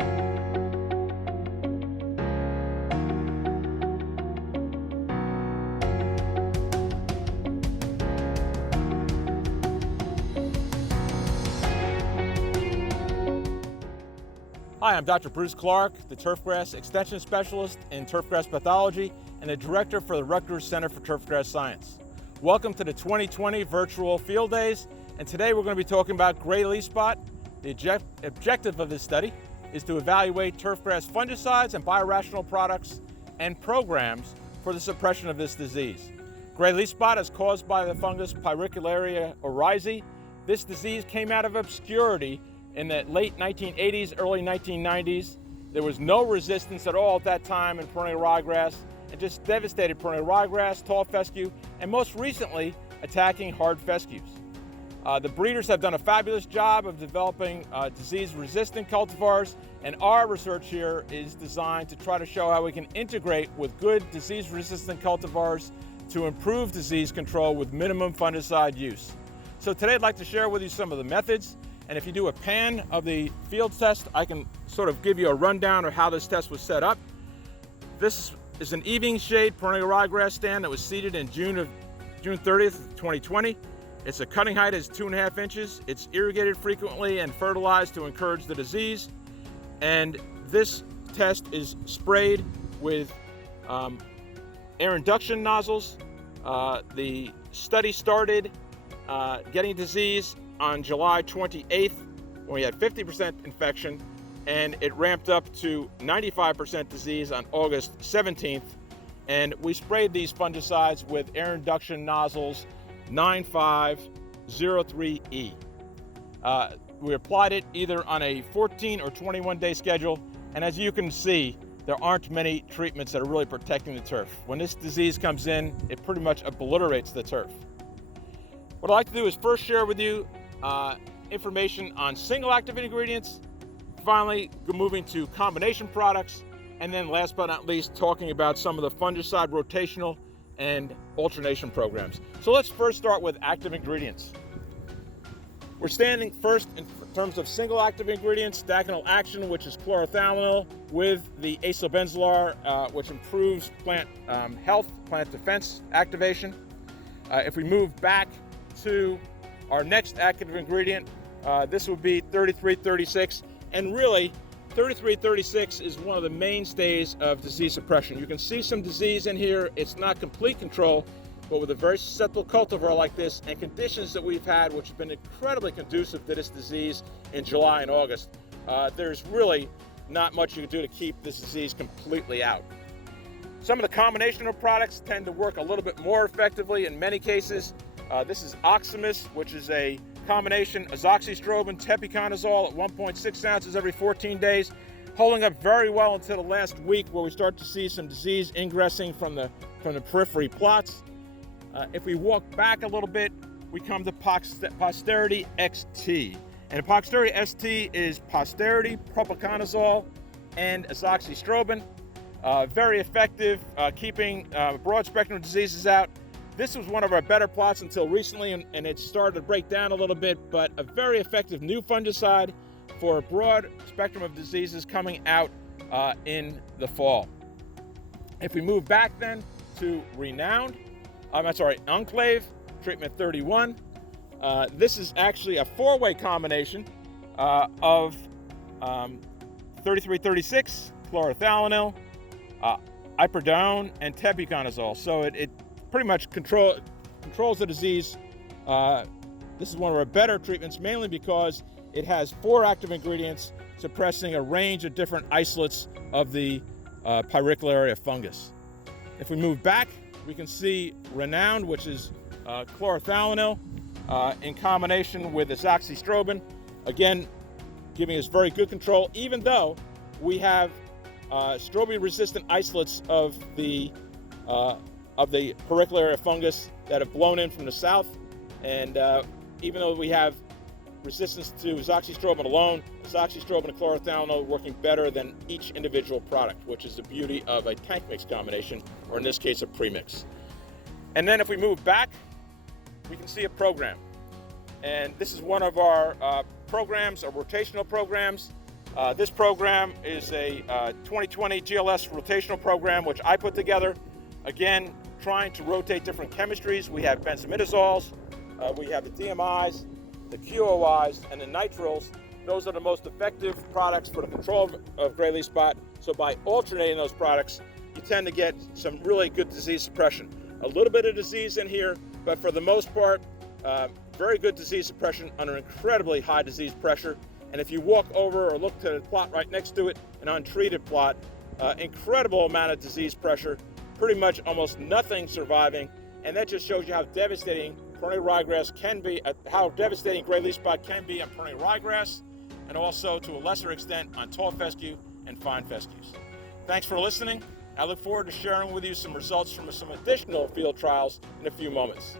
Hi, I'm Dr. Bruce Clark, the Turfgrass Extension Specialist in Turfgrass Pathology and the Director for the Rutgers Center for Turfgrass Science. Welcome to the 2020 Virtual Field Days, and today we're going to be talking about gray leaf spot. The objective of this study is to evaluate turfgrass fungicides and biorational products and programs for the suppression of this disease. Gray leaf spot is caused by the fungus Pyricularia oryzae. This disease came out of obscurity in the late 1980s, early 1990s. There was no resistance at all at that time in perennial ryegrass, and just devastated perennial ryegrass, tall fescue, and most recently attacking hard fescues. The breeders have done a fabulous job of developing disease-resistant cultivars, and our research here is designed to try to show how we can integrate with good disease-resistant cultivars to improve disease control with minimum fungicide use. So today I'd like to share with you some of the methods. And if you do a pan of the field test, I can sort of give you a rundown of how this test was set up. This is an evening shade perennial ryegrass stand that was seeded in June 30th, 2020. Its cutting height is 2.5 inches. It's irrigated frequently and fertilized to encourage the disease. And this test is sprayed with air induction nozzles. The study started getting disease on July 28th when we had 50% infection, and it ramped up to 95% disease on August 17th. And we sprayed these fungicides with air induction nozzles 9503E. We applied it either on a 14 or 21 day schedule, and as you can see, there aren't many treatments that are really protecting the turf. When this disease comes in, it pretty much obliterates the turf. What I'd like to do is first share with you information on single active ingredients, finally moving to combination products, and then last but not least talking about some of the fungicide rotational and alternation programs. So let's first start with active ingredients. We're standing first in terms of single active ingredients, diagonal action, which is chlorothalonil, with the azobenzolar, which improves plant health, plant defense activation. If we move back to our next active ingredient, this would be 3336, and really 3336 is one of the mainstays of disease suppression. You can see some disease in here. It's not complete control, but with a very susceptible cultivar like this and conditions that we've had, which have been incredibly conducive to this disease in July and August, there's really not much you can do to keep this disease completely out. Some of the combination of products tend to work a little bit more effectively in many cases. This is Oximus, which is a combination azoxystrobin, tebuconazole at 1.6 ounces every 14 days, holding up very well until the last week where we start to see some disease ingressing from the periphery plots. If we walk back a little bit, we come to Posterity XT. And Posterity ST is Posterity, propiconazole, and azoxystrobin. Very effective, keeping a broad spectrum of diseases out. This was one of our better plots until recently, and it started to break down a little bit, but a very effective new fungicide for a broad spectrum of diseases coming out in the fall. If we move back then to Enclave, treatment 31. This is actually a four-way combination of 3336, chlorothalonil, iprodone, and tebuconazole. So it pretty much controls the disease. This is one of our better treatments, mainly because it has 4 active ingredients suppressing a range of different isolates of the Pyricularia fungus. If we move back, we can see Renowned, which is chlorothalonil in combination with azoxystrobin, again giving us very good control, even though we have strobilurin-resistant isolates of the Pyricularia fungus that have blown in from the south, and even though we have resistance to azoxystrobin alone, azoxystrobin and chlorothalonil working better than each individual product, which is the beauty of a tank mix combination, or in this case, a premix. And then if we move back, we can see a program. And this is one of our programs, our rotational programs. This program is a 2020 GLS rotational program which I put together. Again, trying to rotate different chemistries. We have benzimidazoles, we have the DMIs, the QOIs, and the nitrils. Those are the most effective products for the control of gray leaf spot. So by alternating those products, you tend to get some really good disease suppression. A little bit of disease in here, but for the most part, very good disease suppression under incredibly high disease pressure. And if you walk over or look to the plot right next to it, an untreated plot, incredible amount of disease pressure, pretty much almost nothing surviving. And that just shows you how devastating perennial ryegrass can be, how devastating gray leaf spot can be on perennial ryegrass, and also to a lesser extent on tall fescue and fine fescues. Thanks for listening. I look forward to sharing with you some results from some additional field trials in a few moments.